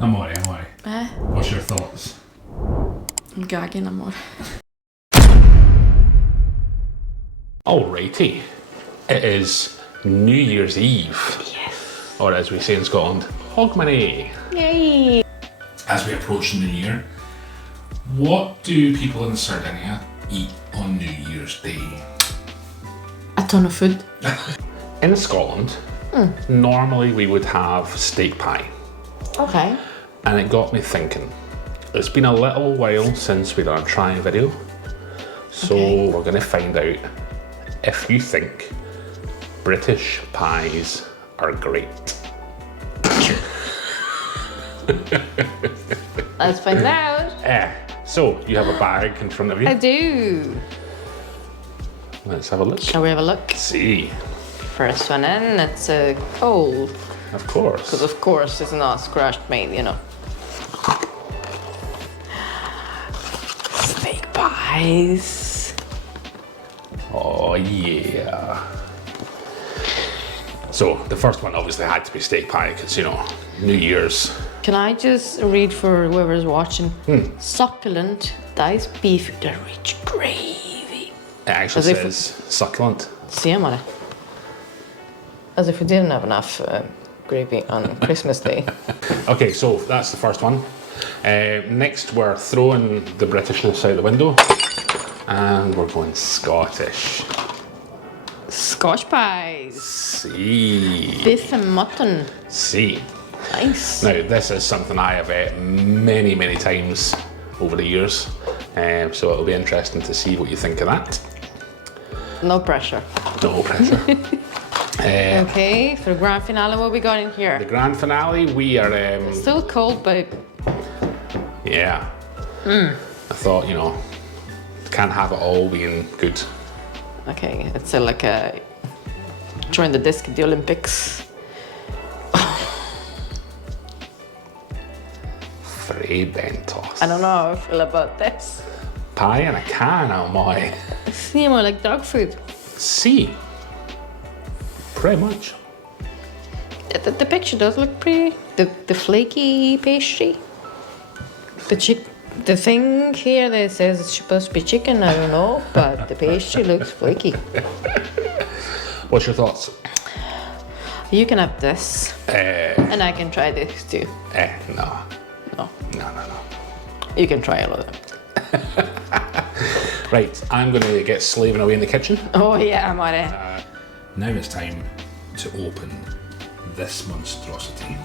Amore. What's your thoughts? I'm gagging, amore. Alrighty. It is New Year's Eve. Yes. Or as we say in Scotland, Hogmany. Yay. As we approach the new year, what do people in Sardinia eat on New Year's Day? A ton of food. In Scotland, normally we would have steak pie. Okay. And it got me thinking. It's been a little while since we done a trying video. So we're going to find out if you think British pies are great. Let's find out. So you have a bag in front of you. I do. Let's have a look. Shall we have a look? See. First one in, it's a cold. Of course. Because of course it's not scratched meat, you know. Steak pies. Oh yeah. So the first one obviously had to be steak pie because, you know, New Year's. Can I just read for whoever's watching? Succulent diced beef with a rich gravy. It actually says succulent. See, amore. As if we didn't have enough gravy on Christmas Day. Okay, so that's the first one. Next we're throwing the Britishness out the window and we're going Scottish. Scotch pies. See. Beef and mutton. See. Nice. Now this is something I have ate many times over the years. So it'll be interesting to see what you think of that. No pressure. No pressure. Okay, for the grand finale, what we got in here? The grand finale, we are... Still cold, but... Yeah. I thought, you know, can't have it all being good. Okay, it's like a... Throwing the disc at the Olympics. Free bentos. I don't know how I feel about this. Pie in a can, oh my. It's more like dog food. See. Pretty much. The picture does look pretty. The flaky pastry. The thing here that says it's supposed to be chicken, I don't know, but the pastry looks flaky. What's your thoughts? You can have this, and I can try this too. No. No. No. You can try all of them. Right, I'm going to get slaving away in the kitchen. Oh yeah, I'm on it. Now it's time to open this monstrosity.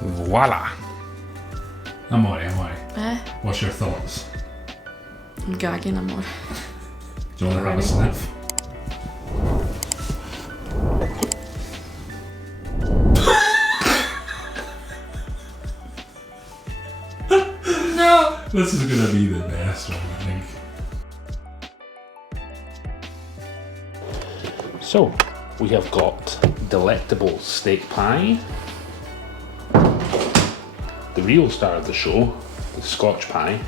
Voila! Amore. What's your thoughts? I'm gagging, amore. Do you want to have a sniff? No! This is going to be the best one, I think. So, we have got delectable steak pie, the real star of the show, the Scotch pie,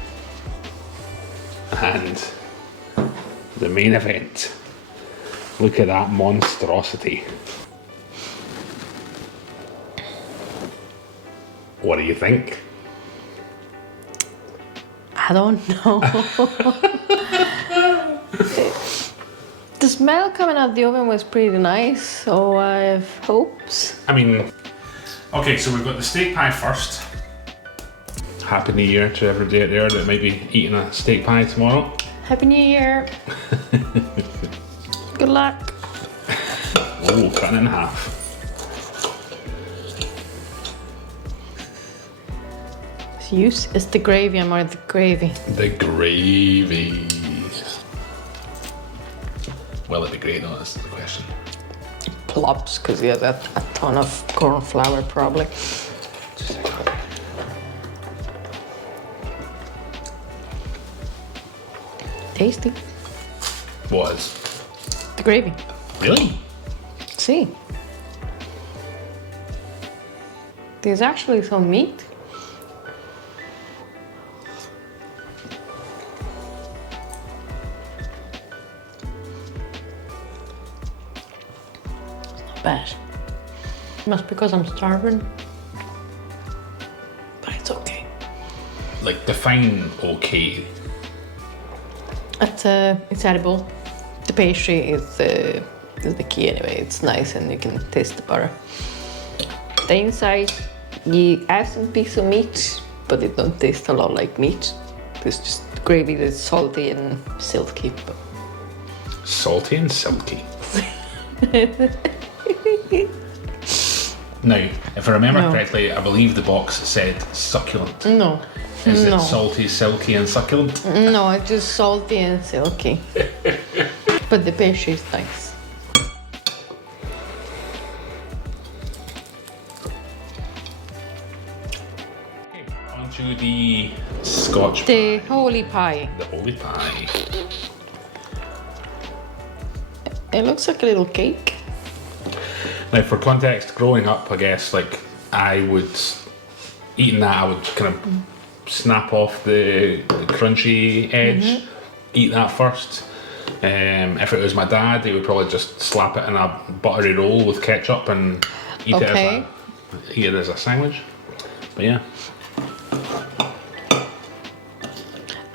and the main event. Look at that monstrosity. What do you think? I don't know. The smell coming out of the oven was pretty nice, so I have hopes. I mean, okay, so we've got the steak pie first. Happy New Year to everybody out there that might be eating a steak pie tomorrow. Happy New Year. Good luck. Oh, cut it in half. It's the gravy, I'm on the gravy. The gravy. Will it be great? No, that's the question. Plops, because he has a ton of corn flour, probably. Tasty. Was. The gravy. Really? See. There's actually some meat. bad. Must because I'm starving. But it's okay. Like, define okay. It's edible. The pastry is the key anyway. It's nice and you can taste the butter. The inside, you add some piece of meat, but it don't taste a lot like meat. It's just gravy that's salty and silky. But... Salty and silky. Now, if I remember correctly, I believe the box said succulent. No. Is it salty, silky and succulent? No, it's just salty and silky. But the pastry is nice. Okay, on to the Scotch The pie. holy pie. The holy pie. It looks like a little cake. Now, for context, growing up, I guess, like, I would, eating that, I would kind of snap off the crunchy edge, eat that first. If it was my dad, he would probably just slap it in a buttery roll with ketchup and eat it as a sandwich. But yeah.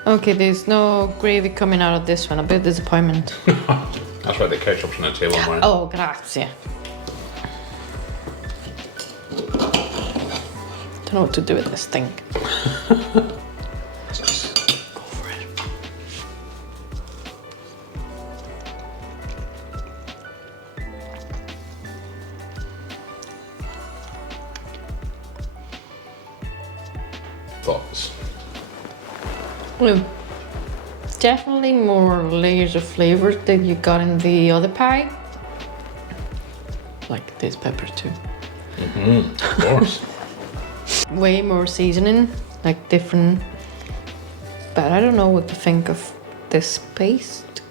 Okay, there's no gravy coming out of this one. A bit disappointment. That's why the ketchup's on the table, Maureen. Oh, grazie. Don't know what to do with this thing. Let's just go for it. Thoughts? Well, definitely more layers of flavor than you got in the other pie. Like this pepper too. Of course. Way more seasoning, like different. But I don't know what to think of this paste.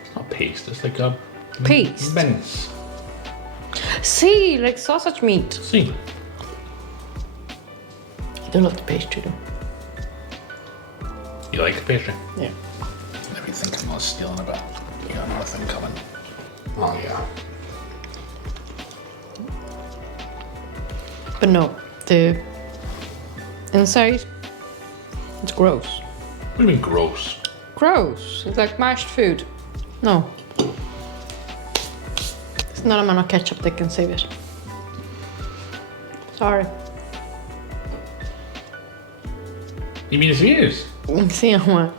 It's not paste, it's like a Paste. mince. See, like sausage meat. See? I don't love the pastry though. You like the pastry? Yeah. Maybe think I'm not stealing a bit. You got another thing coming. Oh yeah. But no, the inside, it's gross. What do you mean gross? Gross. It's like mashed food. No. It's not amount of ketchup that can save it. Sorry. You mean serious? See how much.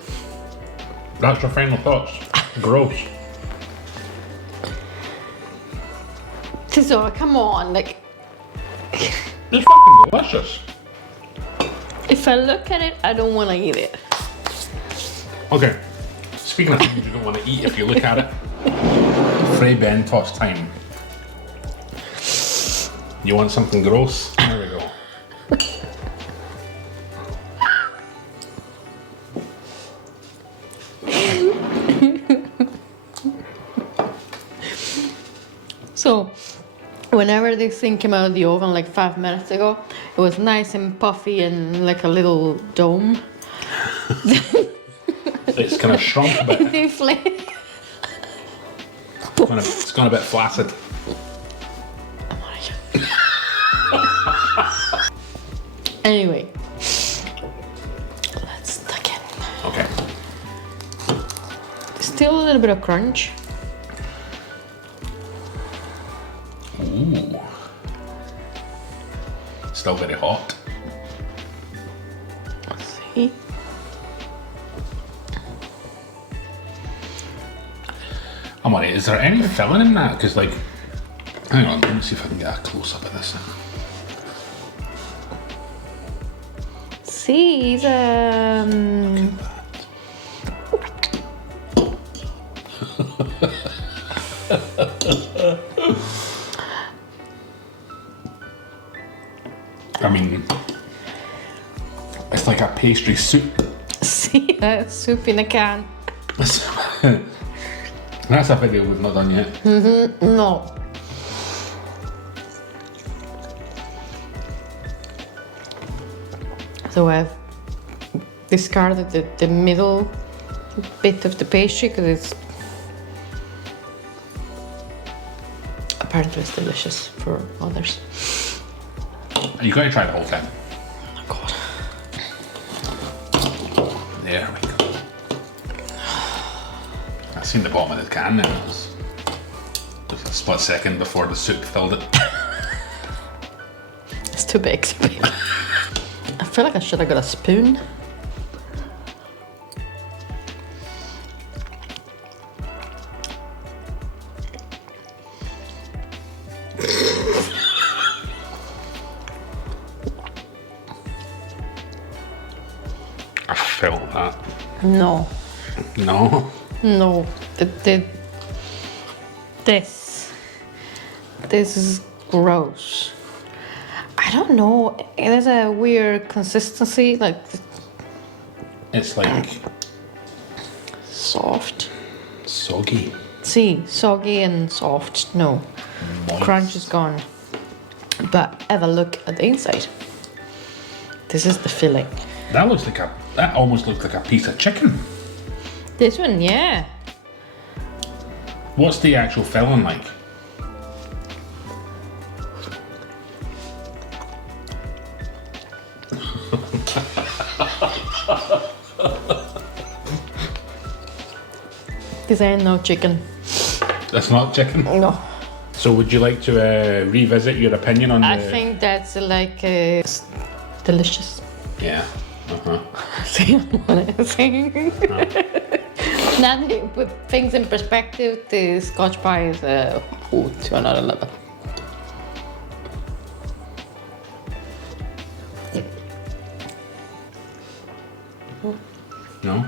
That's your final thoughts? Gross. So come on, like It's fucking delicious. if I look at it, I don't want to eat it. Okay. Speaking of things you don't want to eat if you look at it, Frey Ben toss time. You want something gross? There we go. So, whenever this thing came out of the oven like 5 minutes ago, it was nice and puffy and like a little dome. It's kind of shrunk a bit. Deflated. It's gone a bit flaccid. Anyway, let's tuck in. Okay. Still a little bit of crunch. Ooh. Still very hot. Let's see. I'm worried, is there any filling in that? Because, like, hang on, let me see if I can get a close up of this. See, I mean, it's like a pastry soup. see, soup in a can. That's a video we've not done yet. No. So I've discarded the middle bit of the pastry because it's apparently it's delicious for others. You got to try the whole thing. Oh my god. There we go. I seen the bottom of the can now. It was just a split second before the soup filled it. It's too big. I feel like I should have got a spoon. I felt that. No. No? No. This is gross. I don't know. It has a weird consistency, like It's like soft. soggy. See, soggy and soft. No. Moist. Crunch is gone. But have a look at the inside. This is the filling. That almost looks like a piece of chicken. This one, yeah. What's the actual filling like? This ain't no chicken. That's not chicken? No. So would you like to revisit your opinion on I the... think that's like delicious. Yeah. Uh-huh. See what I'm saying? Now to put things in perspective, the Scotch pie is to another level. No?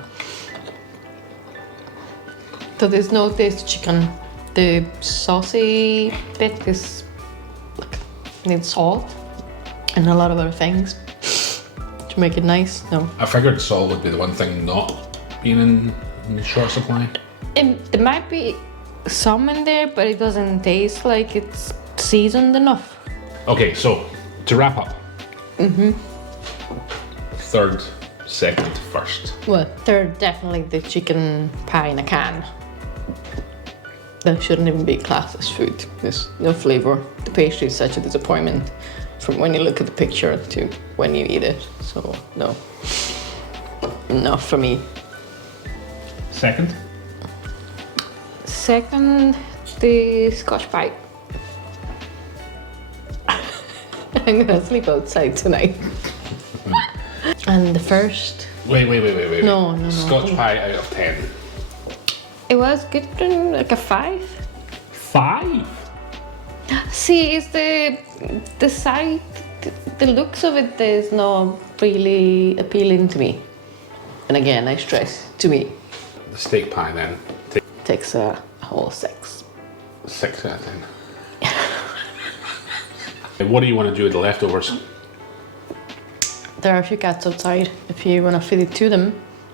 So there's no taste of chicken. The saucy bit is like needs salt and a lot of other things to make it nice. No. I figured salt would be the one thing not being in short supply. There might be some in there, but it doesn't taste like it's seasoned enough. Okay, so to wrap up. Third, second, first. Well, third, definitely the chicken pie in a can. That shouldn't even be classed as food. There's no flavor. The pastry is such a disappointment from when you look at the picture to when you eat it. So, no. Not for me. Second? Second, the Scotch pie. I'm gonna sleep outside tonight. And the first, Wait. No. Scotch pie out of 10. it was good, like a 5. 5? See, it's the side, the looks of it is not really appealing to me. And again, I stress, to me, The steak pie then. takes a whole 6. 6 out of 10. What do you want to do with the leftovers? There are a few cats outside. If you want to feed it to them,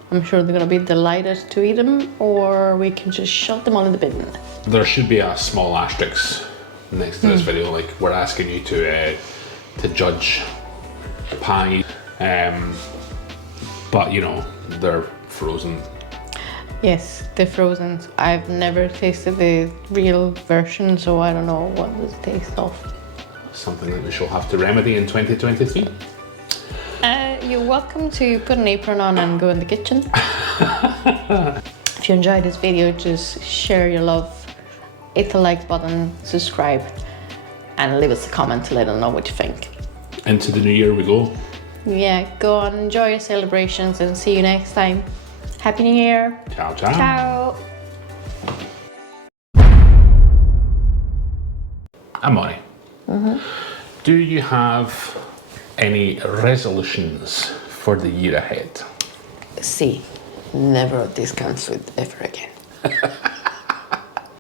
I'm sure they're going to be delighted to eat them, or we can just shove them all in the bin. There should be a small asterisk next to this video, like we're asking you to judge the pie, but you know, they're frozen. Yes, the frozen. I've never tasted the real version, so I don't know what does it taste of. Something that we shall have to remedy in 2023. You're welcome to put an apron on and go in the kitchen. If you enjoyed this video, just share your love, hit the like button, subscribe, and leave us a comment to let us know what you think. Into the new year we go. Yeah, go on, enjoy your celebrations, and see you next time. Happy New Year. Ciao, ciao. Ciao. Amore. Do you have any resolutions for the year ahead? See, never discount food ever again.